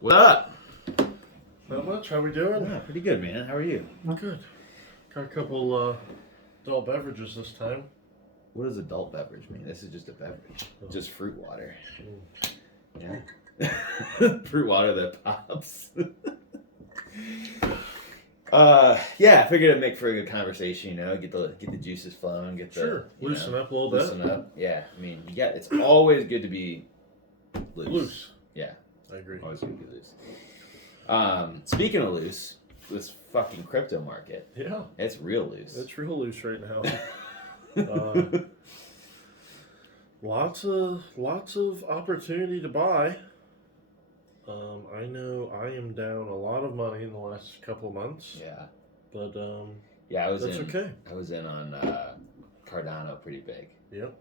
What up? Not much. How we doing? Yeah, pretty good, man. How are you? Good. Got a couple adult beverages this time. What does adult beverage mean? This is just a beverage. Just fruit water. Yeah. Fruit water that pops. Yeah, I figured it'd make for a good conversation, get the juices flowing, Loosen up a little bit. Loosen up. Yeah. I mean, it's always good to be loose. Yeah. I agree. Always good to be loose. Speaking of loose, this fucking crypto market. Yeah. It's real loose. It's real loose right now. Lots of opportunity to buy. I know I am down a lot of money in the last couple of months. Yeah. But that's okay. I was in on Cardano pretty big. Yep.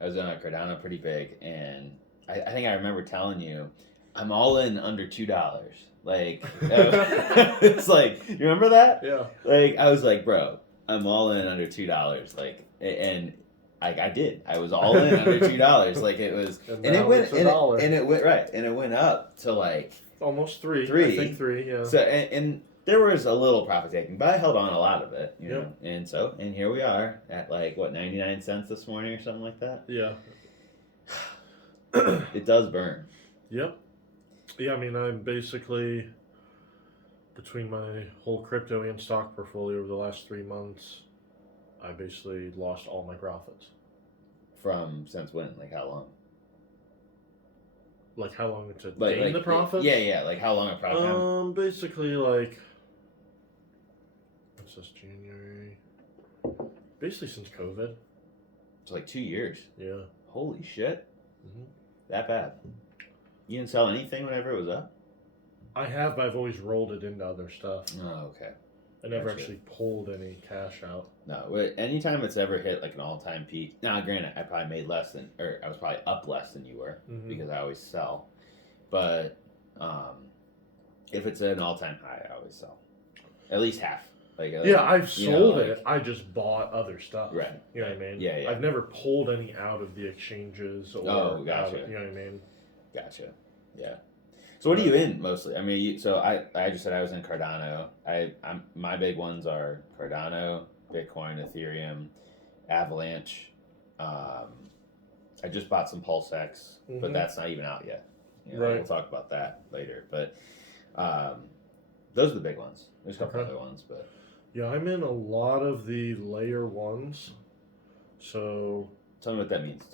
I was in on Cardano pretty big, and I think I remember telling you, I'm all in under $2. Like, it's like, you remember that? Yeah. Like, I was like, bro, I'm all in under $2. Like, and I did. I was all in under $2. Like, it was, and it went, and it went right, and it went up to like almost three. I think 3. Yeah. So and there was a little profit taking, but I held on a lot of it, you know. And here we are at like what 99 cents this morning or something like that. Yeah. It does burn. Yep. Yeah, I mean, I'm basically, between my whole crypto and stock portfolio over the last 3 months, I basically lost all my profits. Since when? Like how long? Like how long to gain the profits? Yeah. Like how long a profit? Basically like, what's this, January? Basically since COVID. It's like 2 years. Yeah. Holy shit. Mm-hmm. That bad. You didn't sell anything whenever it was up? I have, but I've always rolled it into other stuff. Oh, okay. I never actually pulled any cash out. No, anytime it's ever hit like an all-time peak. Now, granted, I probably made less than, or I was probably up less than you were because I always sell. But if it's at an all-time high, I always sell. At least half. I've sold it. I just bought other stuff. Right. You know what I mean? Yeah. I've never pulled any out of the exchanges or gotcha. You know what I mean? Gotcha. Yeah. So what are you in mostly? I mean, I just said I was in Cardano. My big ones are Cardano, Bitcoin, Ethereum, Avalanche. I just bought some Pulsex, but that's not even out yet. Right. We'll talk about that later. But those are the big ones. There's a couple other ones, but yeah, I'm in a lot of the layer ones. So tell me what that means.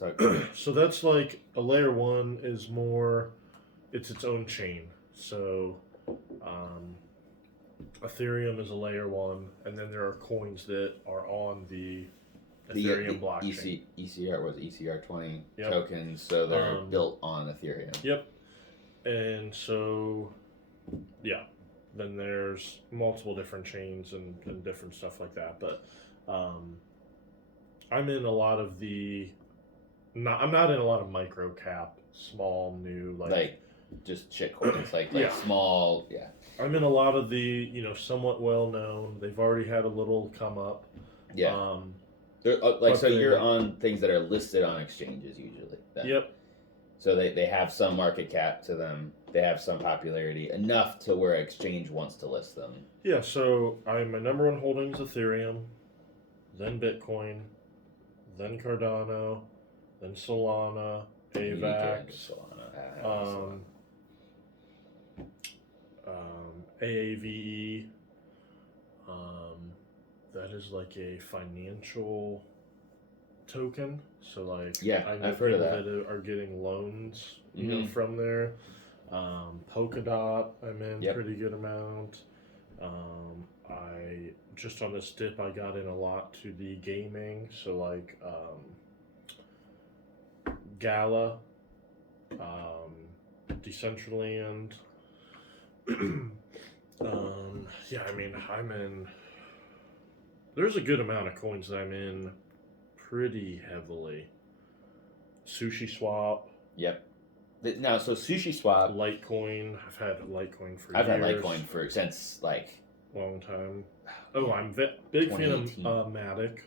So that's like a layer 1 is more. It's its own chain. So, Ethereum is a layer 1, and then there are coins that are on the Ethereum blockchain. ECR was ECR20 tokens, so they're built on Ethereum. Yep. And so, yeah, then there's multiple different chains and different stuff like that. But I'm in a lot of I'm not in a lot of micro cap, small, new, like just shit coins, like small, yeah. I'm in a lot of the, somewhat well known. They've already had a little come up. Yeah. You're on things that are listed on exchanges usually. Then. Yep. So they have some market cap to them. They have some popularity enough to where exchange wants to list them. Yeah. So my number 1 holding is Ethereum, then Bitcoin, then Cardano, then Solana, AVAX. AAVE, that is like a financial token. So like, I know I've heard of that are getting loans, from there. Polkadot, I'm in pretty good amount. I just on this dip, I got in a lot to the gaming. So like, Gala, Decentraland. I mean, I'm in. There's a good amount of coins that I'm in pretty heavily. Sushi Swap. Yep. Now, so Sushi Swap. Litecoin. I've had Litecoin for years. I've had Litecoin since like. Long time. Oh, I'm big fan of Matic.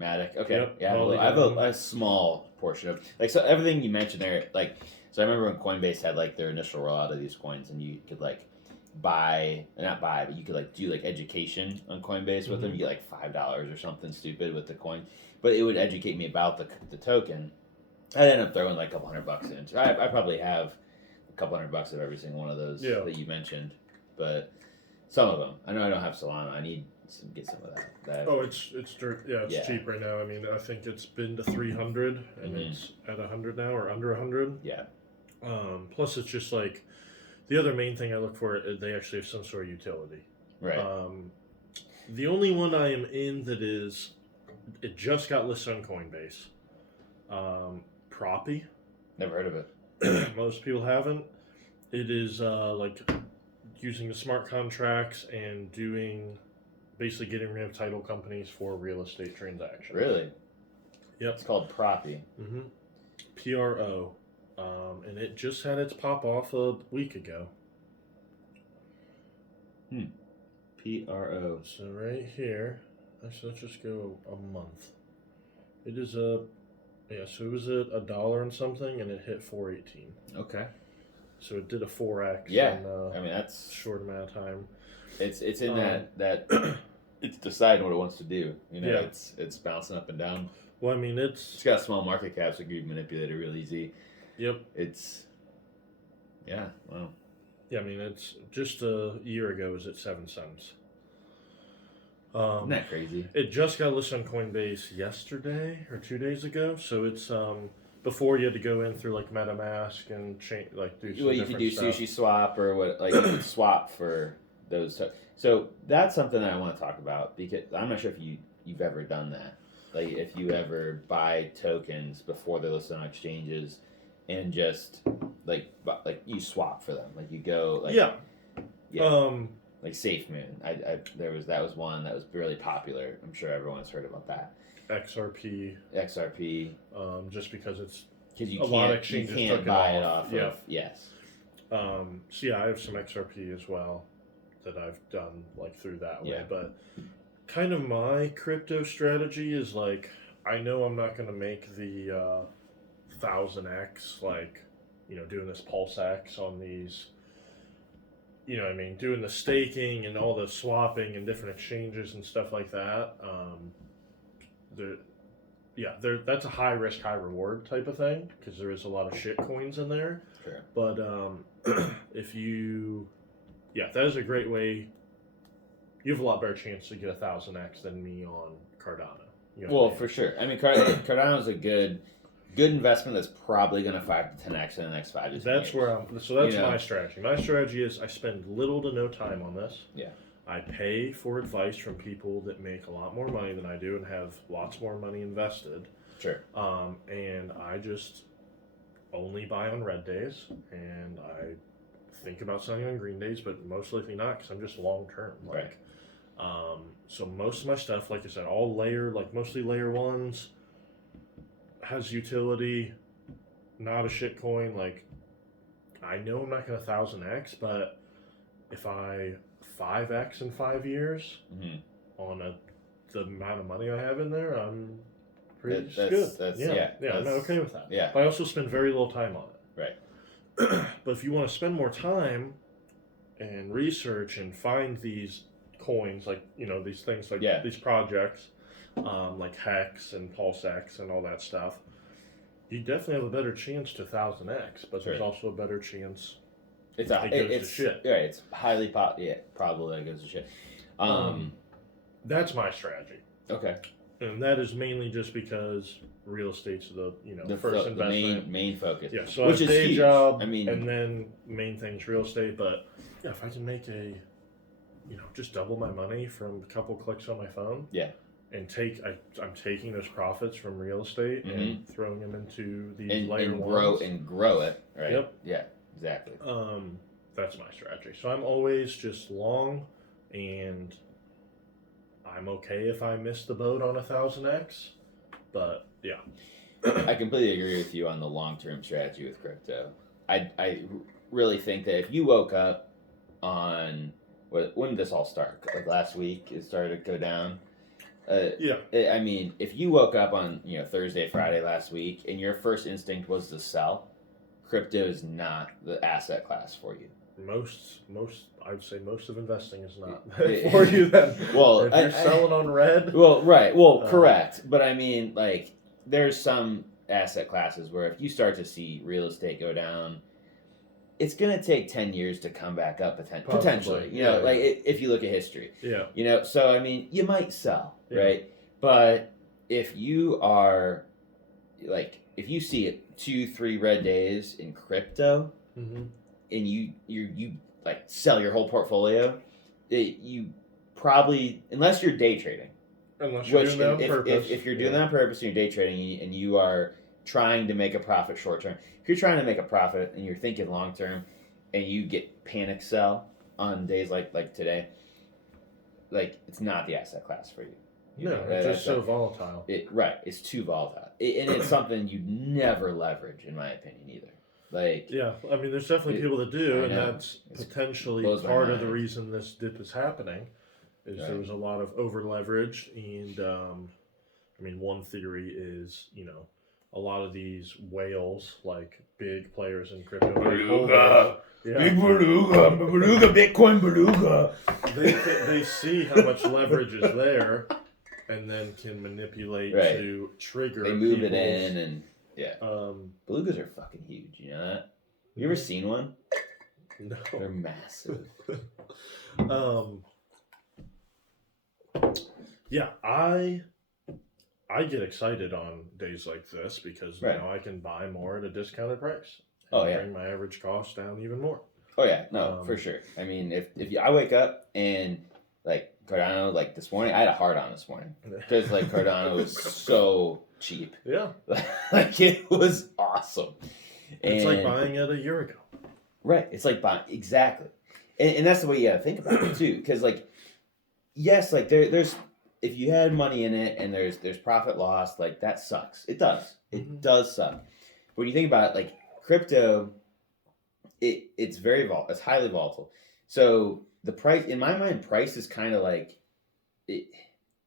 Matic. Okay. Yep, Yeah, I have a small portion of like so everything you mentioned there. Like, so I remember when Coinbase had like their initial rollout of these coins, and you could like not buy, but you could like do like education on Coinbase with them. You get like $5 or something stupid with the coin, but it would educate me about the token. I'd end up throwing like a couple $100 in. So I probably have a couple $100 of every single one of those that you mentioned, but some of them. I know I don't have Solana. I need to get some of that. Oh, it's cheap right now. I mean, I think it's been to 300 and it's at 100 now or under 100. Yeah. Plus, it's just like the other main thing I look for is they actually have some sort of utility. Right. The only one I am in that is it just got listed on Coinbase. Proppy. Never heard of it. Most people haven't. It is like using the smart contracts and doing basically getting rid of title companies for real estate transactions. Really? Yep. It's called Proppy. Mm-hmm. PRO. And it just had its pop off a week ago. PRO. So right here, actually let's just go a month. It is so it was at $1 and something, and it hit 418. Okay. So it did a 4x. Yeah. In, I mean that's a short amount of time. It's in that it's deciding what it wants to do. You know, it's bouncing up and down. Well, I mean it's got a small market cap, so it can be manipulated real easy. Yep. Wow. Yeah, I mean it's just a year ago it was at 7 cents. Isn't that crazy? It just got listed on Coinbase yesterday or 2 days ago, so it's before you had to go in through like MetaMask and change like do some you could do stuff. Sushi Swap or what like you could swap for those. So that's something that I want to talk about because I'm not sure if you've ever done that. Like if you ever buy tokens before they're listed on exchanges and just like you swap for them. Like you go like like SafeMoon. That was one that was really popular. I'm sure everyone's heard about that. XRP. Just because it's you lot of exchanges you can't took buy it it off. off of yes. So yeah, I have some XRP as well that I've done like through that way. But kind of my crypto strategy is like I know I'm not going to make the 1000x like doing this Pulsex on these. You know what I mean? Doing the staking and all the swapping and different exchanges and stuff like that. That's a high risk, high reward type of thing because there is a lot of shit coins in there. Sure. But if you, that is a great way. You have a lot better chance to get 1000x than me on Cardano. You know well, for sure. I mean, Cardano is a good investment that's probably going to 5 to 10x in the next 5 to 10 years. That's where that's my strategy. My strategy is I spend little to no time on this. Yeah. I pay for advice from people that make a lot more money than I do and have lots more money invested. Sure. And I just only buy on red days, and I think about selling on green days, but most likely not because I'm just long term. Like, so most of my stuff, like I said, all mostly layer ones. Has utility, not a shit coin. Like, I know I'm not going to 1000x, but if I 5x in 5 years on the amount of money I have in there, I'm pretty good. I'm okay with that. Yeah. But I also spend very little time on it. Right. But if you want to spend more time and research and find these coins, like these things, like these projects. Like Hex and Pulsex and all that stuff, you definitely have a better chance to 1000x, but there's also a better chance it goes to shit. Yeah, it's highly probable that it goes to shit. That's my strategy. Okay. And that is mainly just because real estate's the first investment. The main focus. Yeah, so which I have is day huge. job, I mean, and then main thing's real estate, but if I can make just double my money from a couple clicks on my phone. Yeah. And I'm taking those profits from real estate and throwing them into these layer ones. grow it, right? Yep. Yeah, exactly. That's my strategy. So I'm always just long, and I'm okay if I miss the boat on 1000x. But yeah, I completely agree with you on the long-term strategy with crypto. I really think that if you woke up on when did this all start? Like last week, it started to go down. I mean, if you woke up on Thursday, Friday last week, and your first instinct was to sell, crypto is not the asset class for you. I'd say most of investing is not for you then. Well, if you're selling on red. Well, right. Well, correct. But I mean, like, there's some asset classes where if you start to see real estate go down, it's going to take 10 years to come back up potentially. If you look at history. Yeah. So, I mean, you might sell, right? But if you are, like, if you see 2-3 red days in crypto, mm-hmm. and you like sell your whole portfolio, you probably, unless you're day trading, doing that on purpose. If you're doing that on purpose and you're day trading and you are trying to make a profit short term, if you're trying to make a profit and you're thinking long term, and you get panic sell on days like today, like, it's not the asset class for you. It's just so volatile. It's too volatile, and it's something you never leverage, in my opinion, either. Like, I mean, there's definitely people that do, and that's potentially part of the reason this dip is happening. There was a lot of over leverage, and I mean, one theory is a lot of these whales, like big players in crypto, beluga, big beluga, Bitcoin beluga. They see how much leverage is there, and then can manipulate to trigger. They move it in and. Yeah. Belugas are fucking huge, you know that? You ever seen one? No. They're massive. I get excited on days like this because now I can buy more at a discounted price. Bring my average cost down even more. Oh yeah, no, for sure. I mean, if I wake up and like Cardano, like this morning, I had a hard on this morning because like Cardano was so cheap. Yeah. Like, it was awesome. It's like buying it a year ago. Right. It's like buying, exactly. And that's the way you gotta think about it too. Because like, yes, like there's if you had money in it and there's profit loss, like that sucks. It does. It does suck. But when you think about it, like crypto, it's very volatile. It's highly volatile. So the price, in my mind, price is kind of like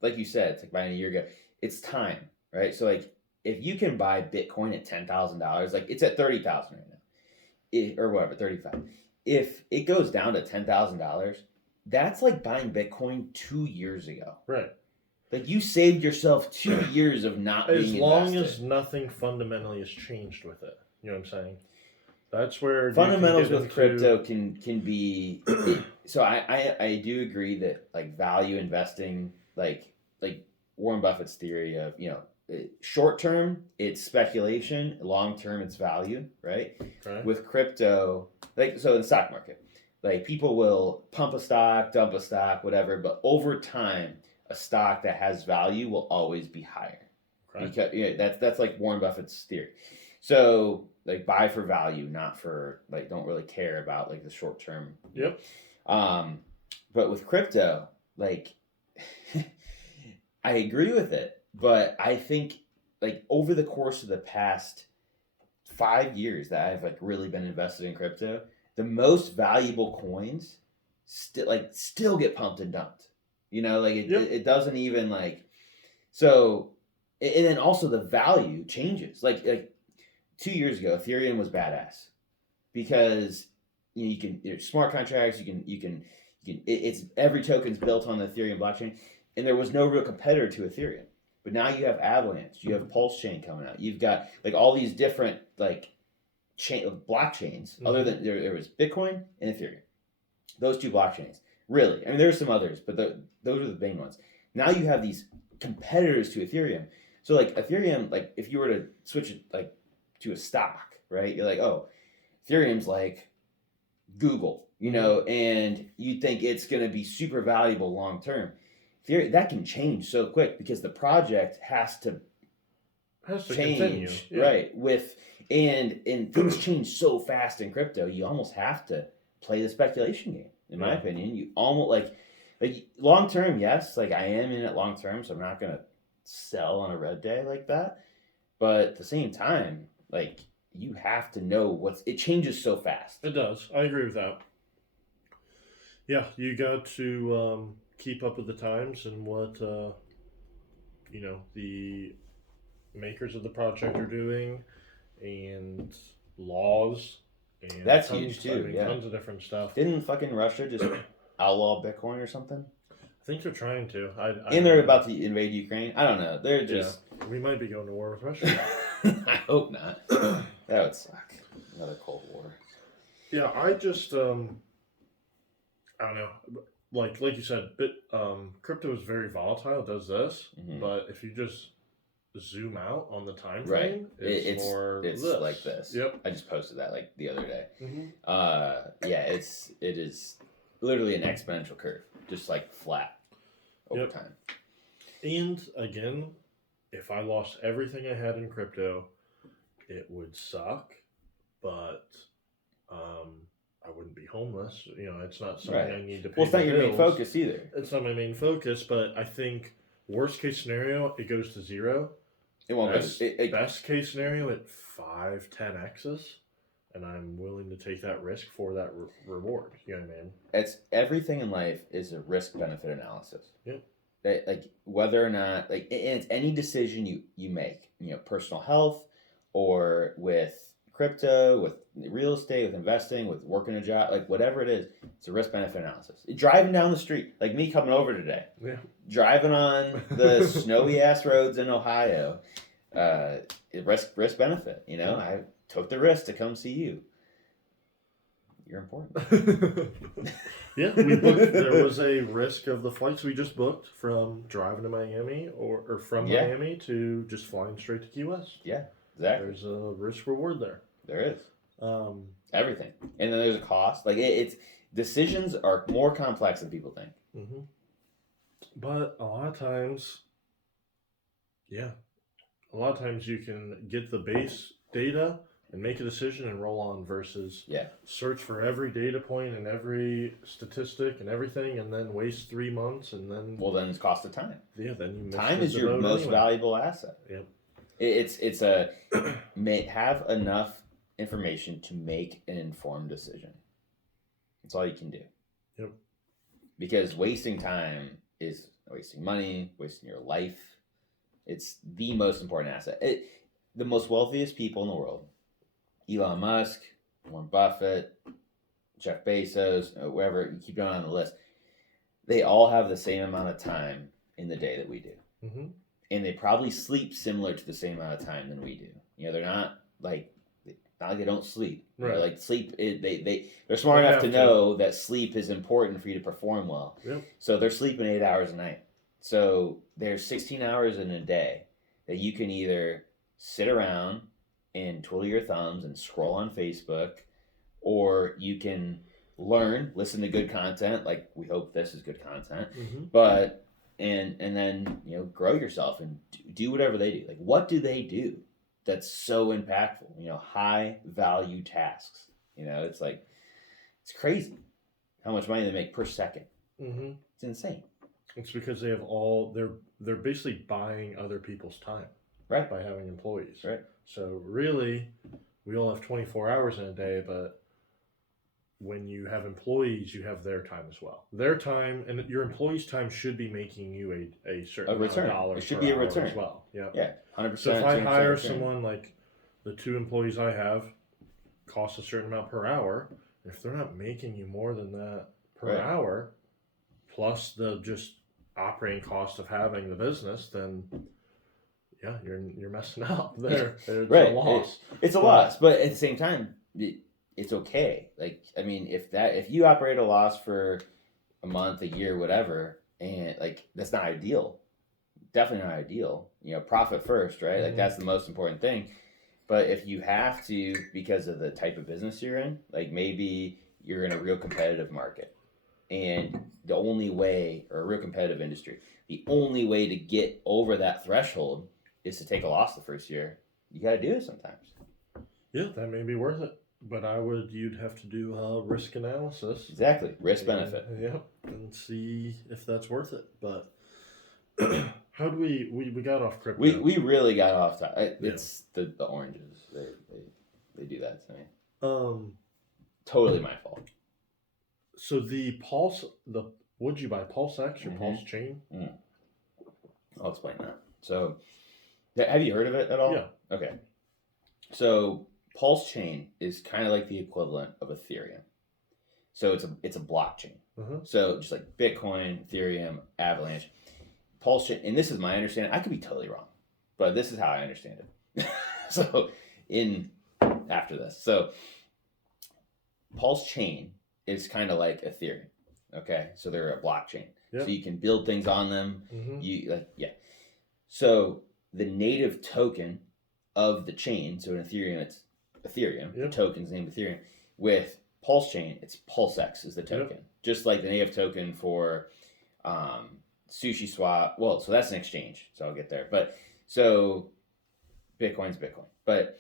like you said, it's like buying a year ago. It's time. Right, so like if you can buy Bitcoin at $10,000, like it's at $30,000 right now, or whatever, 35. If it goes down to $10,000, that's like buying Bitcoin 2 years ago. Right. Like you saved yourself 2 years of not being invested. As long as nothing fundamentally has changed with it, you know what I'm saying? That's where fundamentals with crypto can be. So I do agree that like value investing, like Warren Buffett's theory of short term, it's speculation. Long term, it's value, right? With crypto, like so in the stock market, like people will pump a stock, dump a stock, whatever. But over time, a stock that has value will always be higher. Because that's like Warren Buffett's theory. So like buy for value, not for like don't really care about like the short term. Yep. But with crypto, like I agree with it. But I think, like, over the course of the past 5 years that I've, like, really been invested in crypto, the most valuable coins still get pumped and dumped. It doesn't even, like... So, and then also the value changes. Like 2 years ago, Ethereum was badass. Because, you can... There's smart contracts, it's every token's built on the Ethereum blockchain. And there was no real competitor to Ethereum. But now you have Avalanche, you have Pulse chain coming out. You've got like all these different like blockchains. Other than there was Bitcoin and Ethereum, those two blockchains. Really, I mean there's some others, but those are the main ones. Now you have these competitors to Ethereum. So like Ethereum, like if you were to switch it like to a stock, right? You're like, oh, Ethereum's like Google, and you think it's going to be super valuable long term. That can change so quick because the project has to change, continue. Right? And things change so fast in crypto, you almost have to play the speculation game. In my opinion, you almost like long term. Yes, like I am in it long term, so I'm not gonna sell on a red day like that. But at the same time, like you have to know it changes so fast. It does. I agree with that. Yeah, you got to keep up with the times and what the makers of the project are doing, and laws, and That's huge too. tons of different stuff. Didn't fucking Russia just outlaw Bitcoin or something? I think they're trying to. And they're about to invade Ukraine. I don't know. They're just. Yeah. We might be going to war with Russia. I hope not. That would suck. Another Cold War. Yeah, I just I don't know. Like you said, crypto is very volatile. It does this, but if you just zoom out on the time frame, it's more. It's this. like this. Yep. I just posted that like the other day. Mm-hmm. It is literally an exponential curve, just like flat over time. And again, if I lost everything I had in crypto, it would suck, but I wouldn't be homeless. It's not something I need to pay. Well, it's not your main focus either. It's not my main focus, but I think worst case scenario, it goes to zero. It won't go. Best case scenario, it 5-10x's, and I'm willing to take that risk for that reward. You know what I mean? It's everything in life is a risk benefit analysis. Yeah. Like whether or not it's any decision you make, personal health or with crypto, with real estate, with investing, with working a job, like whatever it is, it's a risk benefit analysis. Driving down the street, like me coming over today, driving on the snowy ass roads in Ohio, risk benefit. I took the risk to come see you. You're important. Yeah, we booked. There was a risk of the flights we just booked from driving to Miami or from Miami to just flying straight to Key West. Yeah, exactly. There's a risk reward there. There is. Everything, and then there's a cost. Like it's decisions are more complex than people think. Mm-hmm. But a lot of times you can get the base data and make a decision and roll on versus search for every data point and every statistic and everything and then waste 3 months and then... Well, then it's cost of time. Yeah, then you miss time is your most valuable asset. Yep. It's have enough information to make an informed decision. That's all you can do. Yep. Because wasting time is wasting money, wasting your life. It's the most important asset. The most wealthiest people in the world, Elon Musk, Warren Buffett, Jeff Bezos, whoever, you keep going on the list, they all have the same amount of time in the day that we do. Mm-hmm. And they probably sleep similar to the same amount of time than we do. They're not like they don't sleep. Right. Like sleep, they're smart enough to know that sleep is important for you to perform well. Yep. So they're sleeping 8 hours a night. So there's 16 hours in a day that you can either sit around and twiddle your thumbs and scroll on Facebook, or you can learn, listen to good content. Like we hope this is good content, but and then grow yourself and do whatever they do. Like what do they do that's so impactful? High value tasks. It's like it's crazy how much money they make per second. Mm-hmm. It's insane. It's because they have they're basically buying other people's time, right? By having employees, right? So really, we all have 24 hours in a day, but when you have employees, you have their time as well. Their time and your employees' time should be making you a certain return. Amount of dollars. It should be a return as well. Yeah, 100%. So if I hire someone like the 2 employees I have, cost a certain amount per hour. If they're not making you more than that per hour, plus the just operating cost of having the business, then you're messing up there. It's a loss. It's a loss, but at the same time, it's okay. Like if you operate a loss for a month, a year, whatever, and like that's not ideal. Definitely not ideal. Profit first, right? Like that's the most important thing. But if you have to, because of the type of business you're in, like maybe you're in a real competitive market, and the only way, or a real competitive industry, the only way to get over that threshold is to take a loss the first year. You got to do it sometimes. Yeah, that may be worth it. But you'd have to do a risk analysis. Exactly. Risk benefit. Yeah. And see if that's worth it. But how do we got off crypto? We really got off topic. It's the oranges. They do that to me. Totally my fault. So what'd you buy? Pulsex or Pulse Chain? I'll explain that. So, have you heard of it at all? Yeah. Okay. So, Pulse chain is kind of like the equivalent of Ethereum. So it's a blockchain. So just like Bitcoin, Ethereum, Avalanche, Pulse chain, and this is my understanding. I could be totally wrong, but this is how I understand it. So after this, so Pulse chain is kind of like Ethereum. Okay, so they're a blockchain. Yep. So you can build things on them. So the native token of the chain. So in Ethereum, it's Ethereum. Yep. The token's named Ethereum. With Pulse chain, it's Pulsex is the token. Yep. Just like the native token for Sushi Swap. Well, so that's an exchange. So I'll get there. But so Bitcoin's Bitcoin, but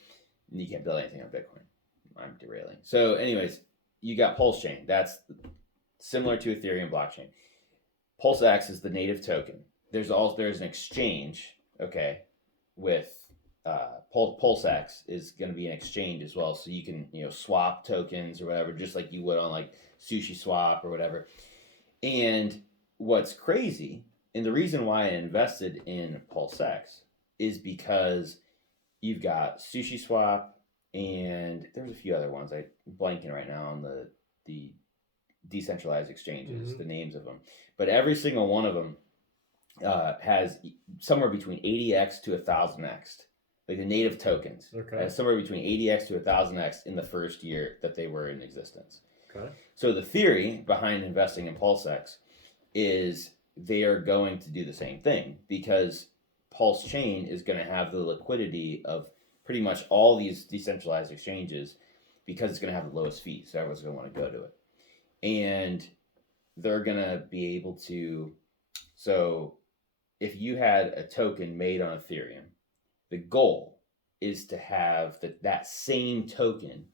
you can't build anything on Bitcoin. I'm derailing. So, anyways, you got Pulse chain. That's similar to Ethereum blockchain. Pulsex is the native token. There's an exchange. Okay, with Pulsex is going to be an exchange as well, so you can swap tokens or whatever, just like you would on like Sushi Swap or whatever. And what's crazy, and the reason why I invested in Pulsex is because you've got Sushi Swap, and there's a few other ones. I'm blanking right now on the decentralized exchanges, the names of them, but every single one of them has somewhere between 80x to 1000x. Like the native tokens, has somewhere between 80x to 1000x in the first year that they were in existence. Okay. So the theory behind investing in Pulsex is they are going to do the same thing, because Pulse chain is going to have the liquidity of pretty much all these decentralized exchanges, because it's going to have the lowest fees. So everyone's going to want to go to it. And they're going to be able to, so if you had a token made on Ethereum, the goal is to have that same token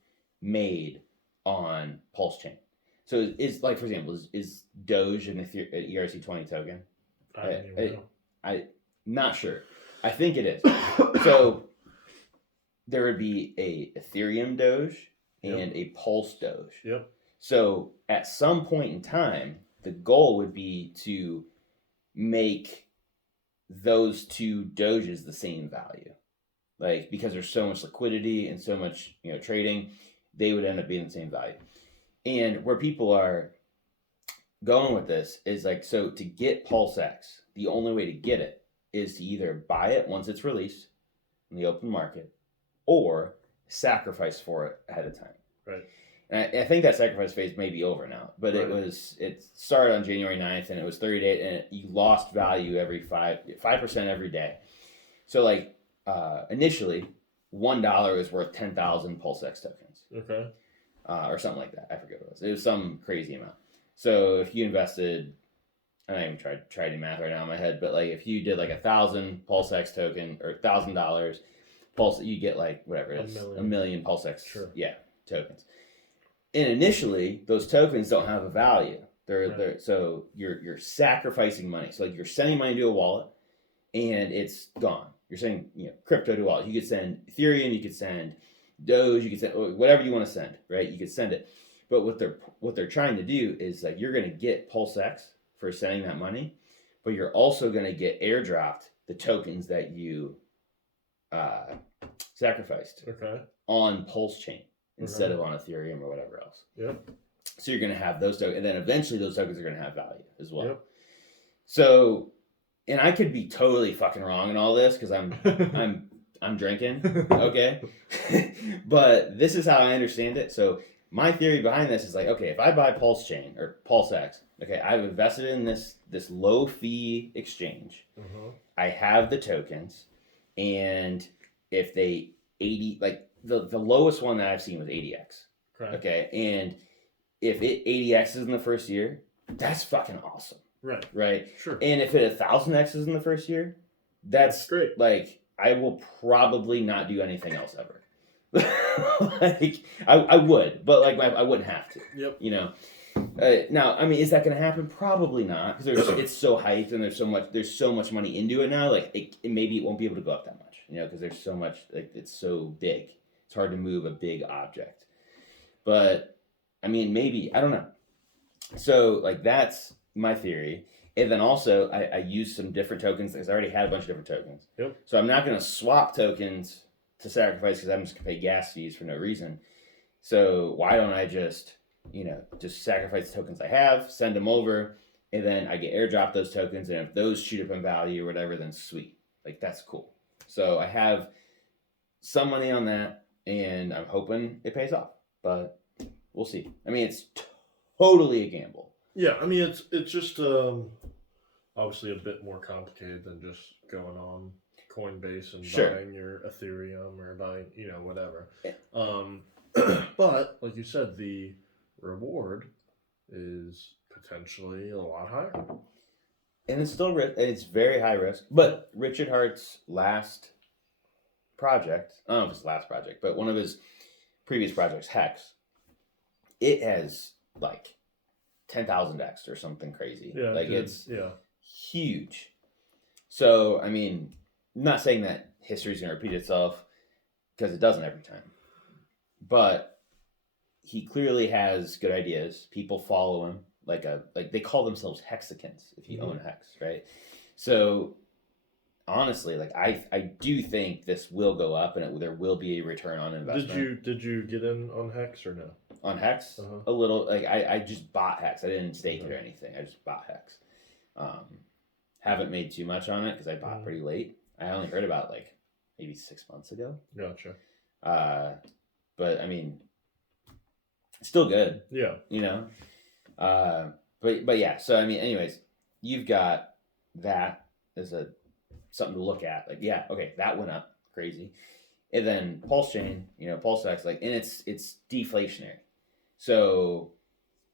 made on Pulse chain. So is, like, for example, is Doge an ERC20 token? I don't even know. I'm not sure. I think it is. So there would be a Ethereum Doge and a Pulse Doge. Yep. So at some point in time, the goal would be to make those two Doges the same value. Like, because there's so much liquidity and so much trading, they would end up being the same value. And where people are going with this is like, so to get Pulsex, the only way to get it is to either buy it once it's released in the open market, or sacrifice for it ahead of time. Right. And I think that sacrifice phase may be over now, but it started on January 9th, and it was 30 days, and you lost value every 5% every day. So like initially, $1 was worth 10,000 Pulsex tokens. Okay. Or something like that. I forget what it was. It was some crazy amount. So if you invested, I don't even try to do math right now in my head, but like if you did like 1,000 Pulsex token or $1,000 Pulse, you get like whatever it is, a million Pulsex, tokens. And initially, those tokens don't have a value. They're so you're sacrificing money. So like you're sending money to a wallet, and it's gone. You're sending crypto to a wallet. You could send Ethereum, you could send Doge, you could send whatever you want to send, right? You could send it. But what they're trying to do is like you're going to get Pulsex for sending that money, but you're also going to get airdropped the tokens that you sacrificed on Pulse chain instead of on Ethereum or whatever else. Yep. So you're going to have those tokens, and then eventually those tokens are going to have value as well. Yep. So, and I could be totally fucking wrong in all this because I'm drinking, okay? But this is how I understand it. So my theory behind this is like, okay, if I buy Pulse chain or Pulsex, okay, I've invested in this low fee exchange. I have the tokens, and if they 80, like the lowest one that I've seen was 80x. Okay, and if it 80x's in the first year, that's fucking awesome. Right. Sure. And if it 1000x's in the first year, that's great. Like, I will probably not do anything else ever. Like I would, but like I wouldn't have to. Yep. Now, I mean, is that going to happen? Probably not, because it's so hyped and there's so much money into it now. Like maybe it won't be able to go up that much. Because there's so much. Like it's so big. It's hard to move a big object. But I mean, maybe I don't know. So like that's my theory. And then also, I used some different tokens because I already had a bunch of different tokens. Yep. So I'm not going to swap tokens to sacrifice because I'm just going to pay gas fees for no reason. So why don't I just sacrifice the tokens I have, send them over, and then I get airdrop those tokens, and if those shoot up in value or whatever, then sweet. Like, that's cool. So I have some money on that, and I'm hoping it pays off. But we'll see. I mean, it's totally a gamble. Yeah, I mean, it's just obviously a bit more complicated than just going on Coinbase and buying your Ethereum or buying, whatever. But like you said, the reward is potentially a lot higher. And it's very high risk. But Richard Hart's last project, I don't know if it's his last project, but one of his previous projects, Hex, it has like 10,000x or something crazy. Yeah, it's huge. So, I mean, I'm not saying that history's going to repeat itself because it doesn't every time. But he clearly has good ideas. People follow him like they call themselves hexicans if you own Hex, right? So honestly, like I do think this will go up and there will be a return on investment. Did you get in on Hex or no? On Hex, a little. Like I just bought Hex. I didn't stake it or anything. I just bought Hex. Haven't made too much on it because I bought pretty late. I only heard about like maybe 6 months ago. Gotcha. But I mean, still good. Yeah. But yeah. So I mean, anyways, you've got that as something to look at. Like, yeah, okay, that went up crazy, and then Pulse Chain, Pulsex, and it's deflationary. So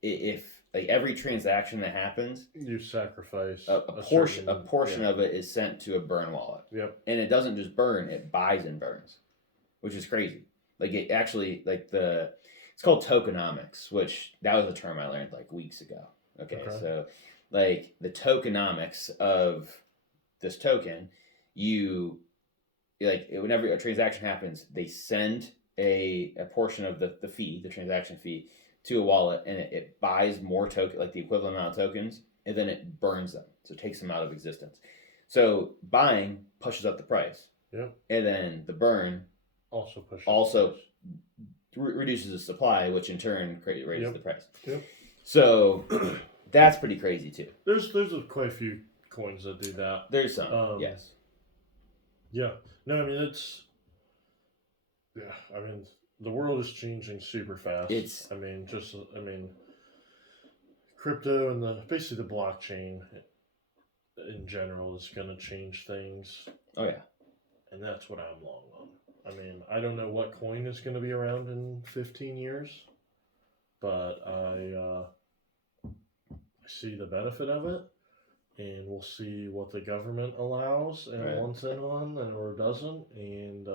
if like every transaction that happens, you sacrifice a portion of it is sent to a burn wallet. Yep. And it doesn't just burn; it buys and burns, which is crazy. Like it actually, it's called tokenomics, which that was a term I learned like weeks ago. Okay. So like the tokenomics of this token, whenever a transaction happens, they send a portion of the fee, the transaction fee, to a wallet, and it buys more token, like the equivalent amount of tokens, and then it burns them. So it takes them out of existence. So buying pushes up the price. Yeah. And then the burn also reduces the supply, which in turn raises the price. Yep. So that's pretty crazy too. There's quite a few coins that do that. There's some, yes. Yeah. No, I mean the world is changing super fast. Crypto and basically the blockchain in general is going to change things. Oh yeah. And that's what I'm long on. I mean, I don't know what coin is going to be around in 15 years, but I see the benefit of it, and we'll see what the government allows and wants in on or doesn't, and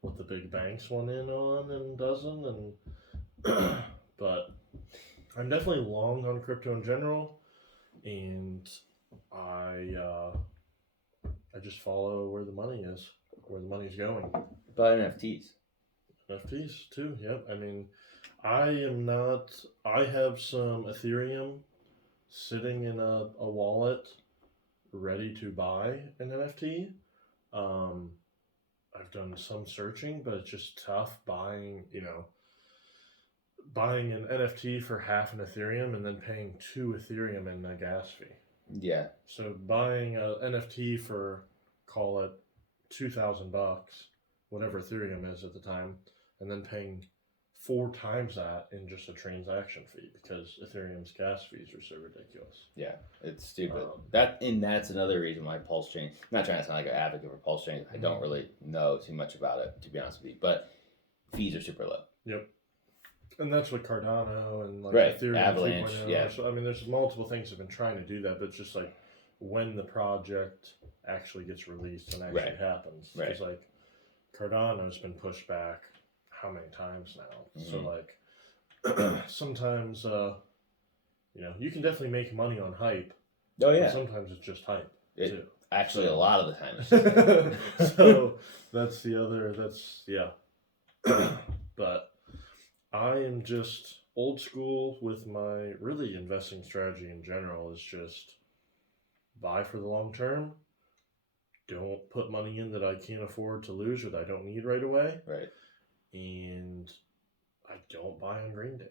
what the big banks want in on and doesn't, and but I'm definitely long on crypto in general, and I just follow where the money is, where the money's going. But NFTs too. Yep. I mean, I have some Ethereum sitting in a wallet ready to buy an NFT. I've done some searching, but it's just tough buying an NFT for half an Ethereum and then paying 2 Ethereum in a gas fee. Yeah. So buying an NFT for, call it $2,000, whatever Ethereum is at the time, and then paying 4 times that in just a transaction fee because Ethereum's gas fees are so ridiculous. Yeah, it's stupid. That's another reason why Pulse Chain. I'm not trying to sound like an advocate for Pulse Chain. I don't really know too much about it, to be honest with you. But fees are super low. Yep. And that's what Cardano and Ethereum, Avalanche. 2.0. Yeah. So, I mean, there's multiple things that have been trying to do that, but it's just like when the project actually gets released and actually happens. Because like Cardano's been pushed back how many times now? So like sometimes you can definitely make money on hype. Oh yeah. Sometimes it's just hype too. Actually, a lot of the time. It's just so that's but I am just old school with my really investing strategy in general is just buy for the long term. Don't put money in that I can't afford to lose or that I don't need right away. Right. And I don't buy on green days.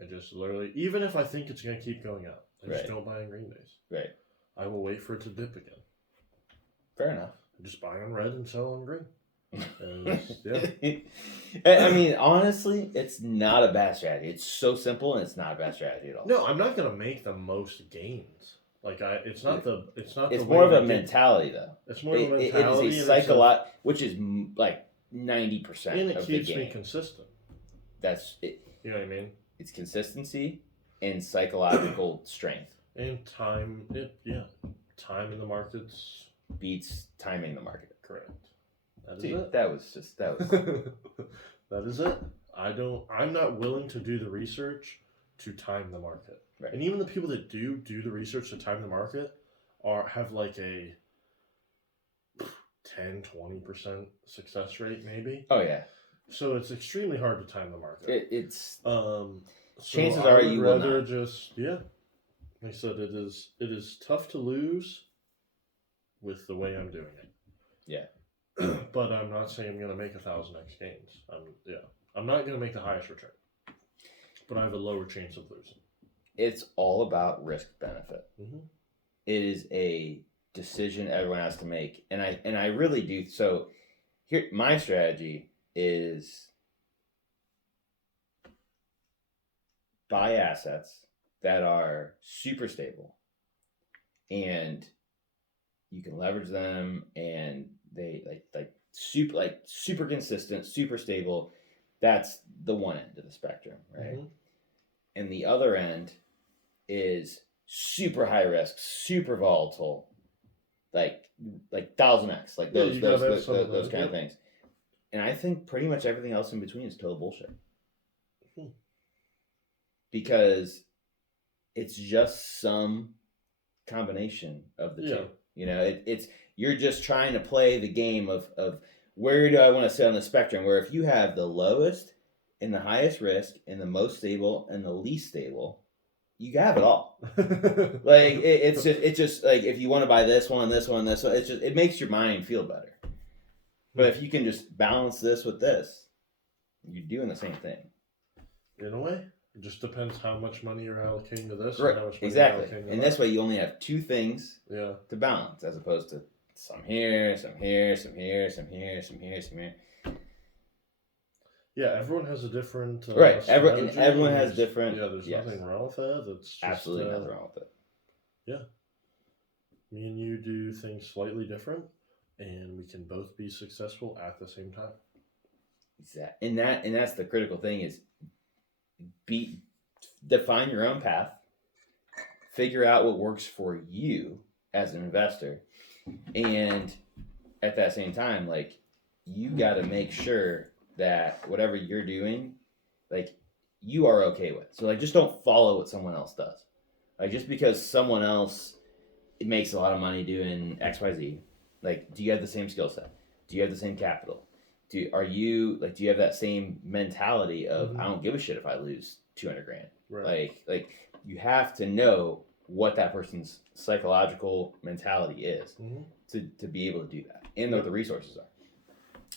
I just literally, even if I think it's going to keep going up, I just don't buy on green days. Right. I will wait for it to dip again. Fair enough. I just buy on red and sell on green. And, yeah. I mean, honestly, it's not a bad strategy. It's so simple, and it's not a bad strategy at all. No, I'm not going to make the most gains. Like it's more of a mentality, though. It's more of a mentality. It is a psychological, which is like 90% of the game. And it keeps me consistent. That's it. You know what I mean? It's consistency and psychological strength. And time. Time in the markets beats timing the market. Correct. That is Dude, it. That was. That is it. I'm not willing to do the research to time the market. Right. And even the people that do the research to time the market have like a 10-20% success rate, maybe. Oh yeah. So it's extremely hard to time the market. Chances are you will not. Just like I said, it is tough to lose with the way I'm doing it. Yeah. But I'm not saying I'm going to make 1,000x gains. I'm not going to make the highest return, but I have a lower chance of losing. It's all about risk benefit. Mm-hmm. It is a decision everyone has to make, and I really do. So here, my strategy is buy assets that are super stable, and you can leverage them, and they super consistent, super stable. That's the one end of the spectrum, right? Mm-hmm. And the other end is super high risk, super volatile, like 1000x, like those kind of things. And I think pretty much everything else in between is total bullshit. Because it's just some combination of the two. You know, it's you're just trying to play the game of where do I want to sit on the spectrum, where if you have the lowest and the highest risk and the most stable and the least stable, you have it all. Like it's just like if you want to buy this one, it makes your mind feel better. But if you can just balance this with this, you're doing the same thing. In a way, it just depends how much money you're allocating to this. Right. And how much money Exactly. You're allocating to and that. This way, you only have two things to balance, as opposed to some here, some here, some here, some here, some here, some here. Yeah, everyone has a different right. Everyone has different. Yeah, there's nothing wrong with that. That's just, absolutely nothing wrong with it. Yeah, me and you do things slightly different, and we can both be successful at the same time. Exactly, and that's the critical thing is define your own path, figure out what works for you as an investor, and at that same time, like you got to make sure that whatever you're doing, like you are okay with. So like just don't follow what someone else does. Like just because someone else makes a lot of money doing XYZ, like do you have the same skill set? Do you have the same capital? Do you have that same mentality of I don't give a shit if I lose 200 grand? Right. Like you have to know what that person's psychological mentality is to be able to do that and what the resources are.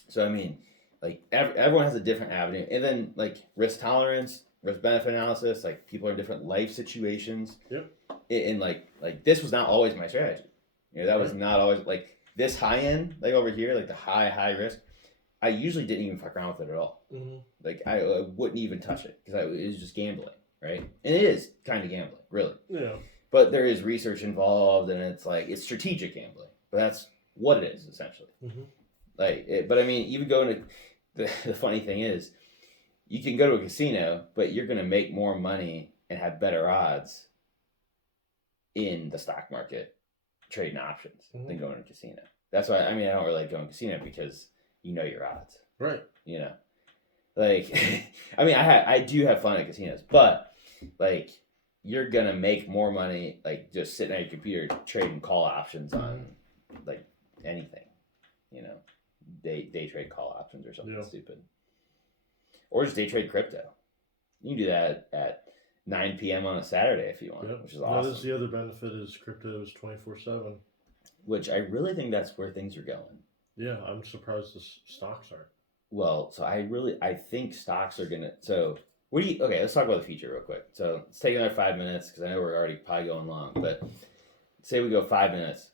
So I mean, like everyone has a different avenue, and then like risk tolerance, risk benefit analysis. Like people are in different life situations. Yep. And like this was not always my strategy. You know, that was not always like this high end, like over here, like the high risk. I usually didn't even fuck around with it at all. Mm-hmm. Like I wouldn't even touch it because it was just gambling, right? And it is kind of gambling, really. Yeah. But there is research involved, and it's strategic gambling. But that's what it is essentially. Mm-hmm. But I mean, even going to the funny thing is, you can go to a casino, but you're going to make more money and have better odds in the stock market trading options than going to a casino. That's why I don't really like going to casino because you know your odds, right? You know, like I do have fun at casinos, but like you're gonna make more money like just sitting at your computer trading call options on like anything, you know. Day trade call options or something stupid, or just day trade crypto. You can do that 9 p.m. on a Saturday if you want, Yep. which is awesome. That's the other benefit is crypto is 24/7. Which I really think that's where things are going. Yeah, I'm surprised the stocks aren't. Well, so I think stocks are gonna. So okay, let's talk about the future real quick. So let's take another 5 minutes because I know we're already probably going long. But say we go 5 minutes.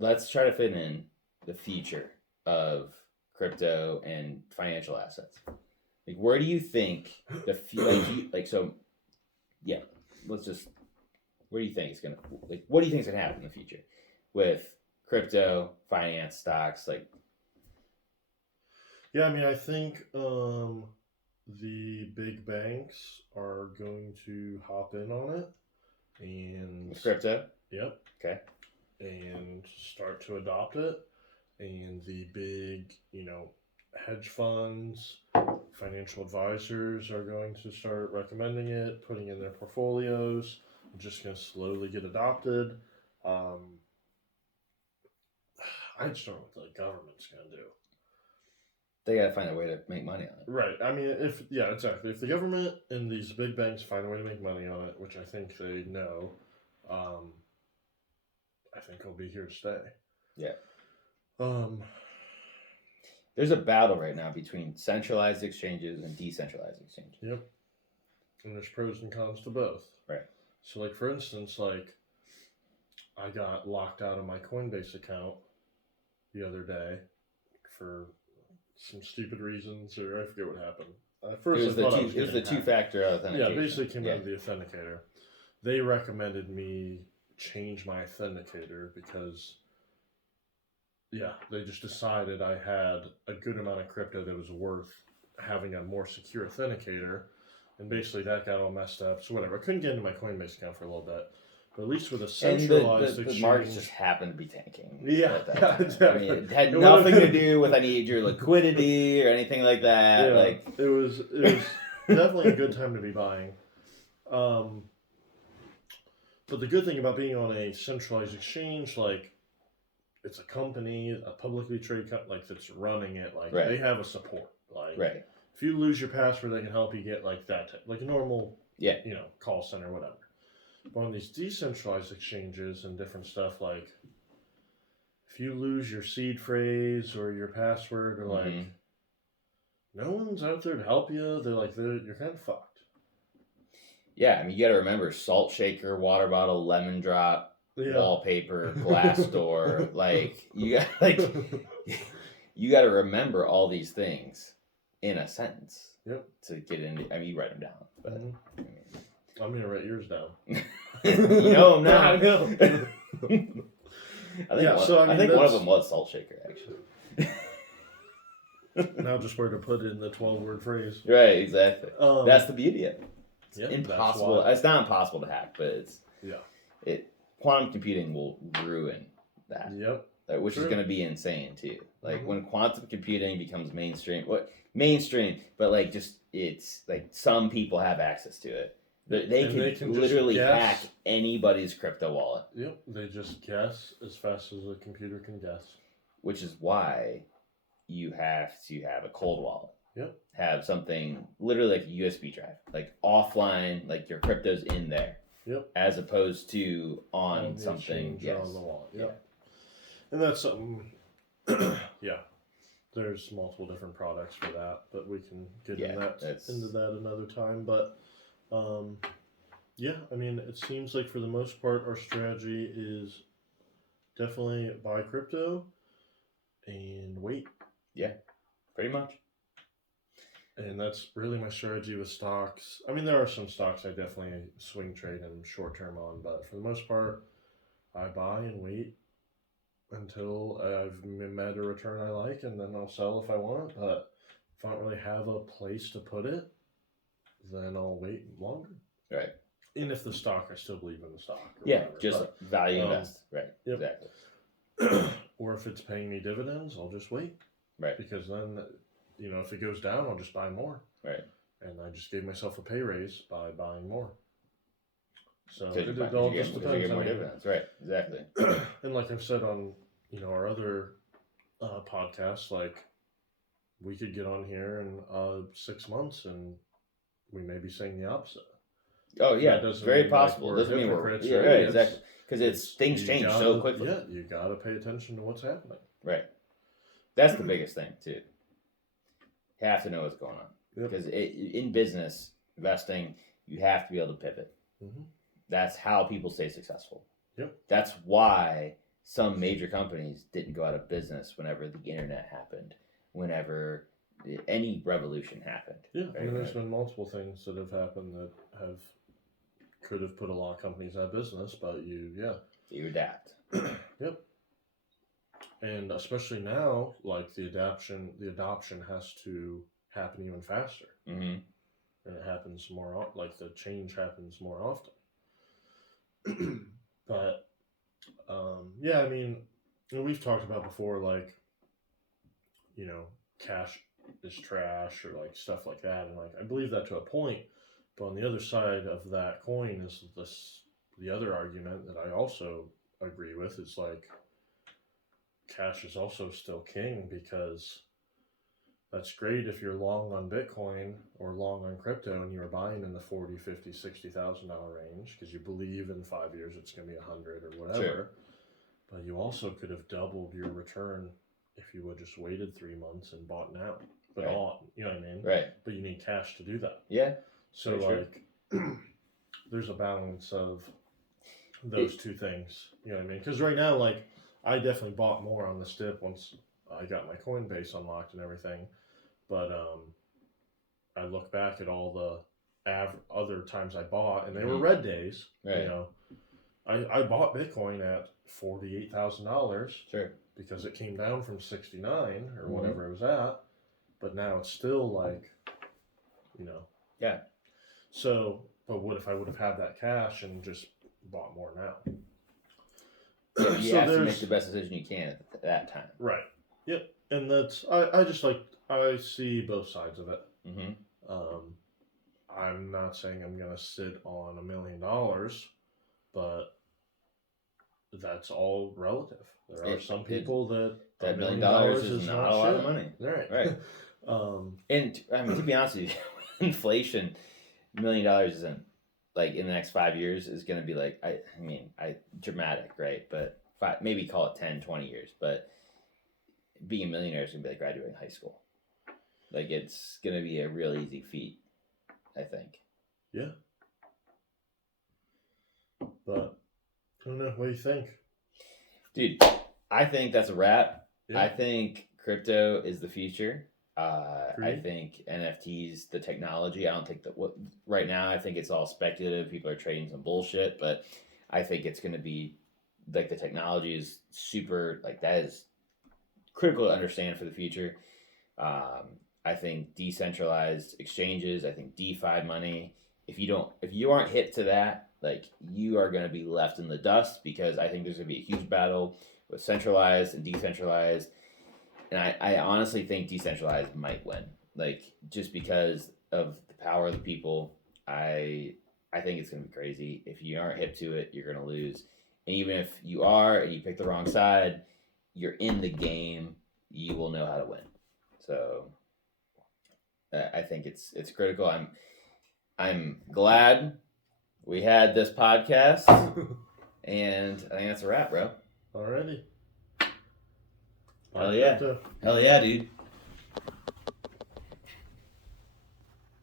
Let's try to fit in the future of crypto and financial assets. Like, where do you think yeah, let's just. Where do you think it's gonna what do you think is gonna happen in the future with crypto, finance, stocks, like? Yeah, I mean, I think the big banks are going to hop in on it and With crypto? Yep. Okay. And start to adopt it. And the big, hedge funds, financial advisors are going to start recommending it, putting in their portfolios. It's just going to slowly get adopted. I just don't know what the government's going to do. They got to find a way to make money on it. Right. I mean, exactly. If the government and these big banks find a way to make money on it, which I think they know, I think it'll be here to stay. Yeah. There's a battle right now between centralized exchanges and decentralized exchanges. Yep. And there's pros and cons to both. Right. So, for instance, I got locked out of my Coinbase account the other day for some stupid reasons, or I forget what happened. First, it was the two-factor authentication. Yeah, basically came out of the authenticator. They recommended me change my authenticator because, they just decided I had a good amount of crypto that was worth having a more secure authenticator, and basically that got all messed up. So whatever, I couldn't get into my Coinbase account for a little bit. But at least with a centralized exchange, the market just happened to be tanking. Yeah, exactly. I mean, it had nothing to do with your liquidity or anything like that. Yeah, it was definitely a good time to be buying. But the good thing about being on a centralized exchange, it's a company, a publicly traded company, that's running it. Right. They have a support. Right. If you lose your password, they can help you get that, like a normal, call center, whatever. But on these decentralized exchanges and different stuff, if you lose your seed phrase or your password, or no one's out there to help you, you're kind of fucked. Yeah, I mean, you got to remember salt shaker, water bottle, lemon drop, wallpaper, glass door. You got to remember all these things in a sentence. Yep. To get into, I mean, you write them down, but. Mm-hmm. I'm gonna write yours down. You know them now. I know. I think one of them was salt shaker, actually. Now just where to put in the 12-word phrase. Right, exactly. That's the beauty of it. It's impossible. It's not impossible to hack, but quantum computing will ruin that. Yep. Which is going to be insane too. When quantum computing becomes mainstream, but it's some people have access to it. They can literally hack anybody's crypto wallet. Yep, they just guess as fast as a computer can guess. Which is why you have to have a cold wallet. Yep. Have something literally like a USB drive, offline, your crypto's in there. Yep. As opposed to on something. Yes. On the wallet. Yep. Yeah. And that's something. There's multiple different products for that, but we can get into that another time. But. I mean, it seems like for the most part, our strategy is definitely buy crypto and wait. Yeah, pretty much. And that's really my strategy with stocks. I mean, there are some stocks I definitely swing trade and short term on, but for the most part, I buy and wait until I've met a return I like, and then I'll sell if I want. But if I don't really have a place to put it, then I'll wait longer. Right. And if the stock, I still believe in the stock. Value invest. Right. Yep. Exactly. Or if it's paying me dividends, I'll just wait. Right. Because then, if it goes down, I'll just buy more. Right. And I just gave myself a pay raise by buying more. So it all just depends. More dividends. Right. Exactly. And like I've said on, our other podcasts, we could get on here in 6 months and we may be saying the opposite. Oh yeah, That doesn't very mean, possible. we're Doesn't mean we're hypocrites yeah, or right, idiots. exactly. Because things change so quickly. Yeah, you gotta pay attention to what's happening. Right. That's the biggest thing too. You have to know what's going on. Yep. Because in business investing, you have to be able to pivot. Mm-hmm. That's how people stay successful. Yep. That's why some major companies didn't go out of business whenever the internet happened, whenever any revolution happened. Yeah, right? I mean, there's been multiple things that have happened that could have put a lot of companies out of business, but you adapt. Yep. And especially now, like the adoption has to happen even faster. Mm-hmm. And it happens more, like the change happens more often. But, yeah, I mean, we've talked about before, like, cash is trash or like stuff like that. And like, I believe that to a point. But on the other side of that coin is the other argument that I also agree with. It's like, cash is also still king, because that's great if you're long on Bitcoin or long on crypto and you're buying in the $40,000, $50,000, $60,000 range because you believe in 5 years it's going to be 100 or whatever. Sure. But you also could have doubled your return if you would just waited 3 months and bought now. But right. You know what I mean? Right. But you need cash to do that. Yeah. So like, there's a balance of those two things. You know what I mean? Because right now, like, I definitely bought more on the STIP once I got my Coinbase unlocked and everything. But I look back at all the other times I bought, and they were red days. Right. I bought Bitcoin at $48,000. Sure. Because it came down from 69 or whatever it was at, but now it's still like, Yeah. So, but what if I would have had that cash and just bought more now? Yeah, you have to make the best decision you can at that time. Right. Yep. And that's I see both sides of it. Mm-hmm. I'm not saying I'm gonna sit on $1 million, but that's all relative. There are some people that $1 million is not a lot of money. Right. And I mean, to be honest with you, inflation, $1 million isn't like in the next 5 years is going to be like, dramatic, right? But maybe call it 10, 20 years. But being a millionaire is going to be like graduating high school. Like it's going to be a real easy feat, I think. Yeah. But I don't know. What do you think? Dude, I think that's a wrap. Yeah. I think crypto is the future. I think NFTs, the technology, I don't think right now, I think it's all speculative. People are trading some bullshit, but I think it's going to be like the technology is super, like that is critical to understand for the future. I think decentralized exchanges, I think DeFi money, if you aren't hip to that, like you are going to be left in the dust, because I think there's going to be a huge battle with centralized and decentralized. And I honestly think decentralized might win, like just because of the power of the people. I think it's going to be crazy. If you aren't hip to it, you're going to lose. And even if you are and you pick the wrong side, you're in the game, you will know how to win. So I think it's critical. I'm glad we had this podcast, and I think that's a wrap, bro. Alrighty. Hell yeah. Hell yeah, dude.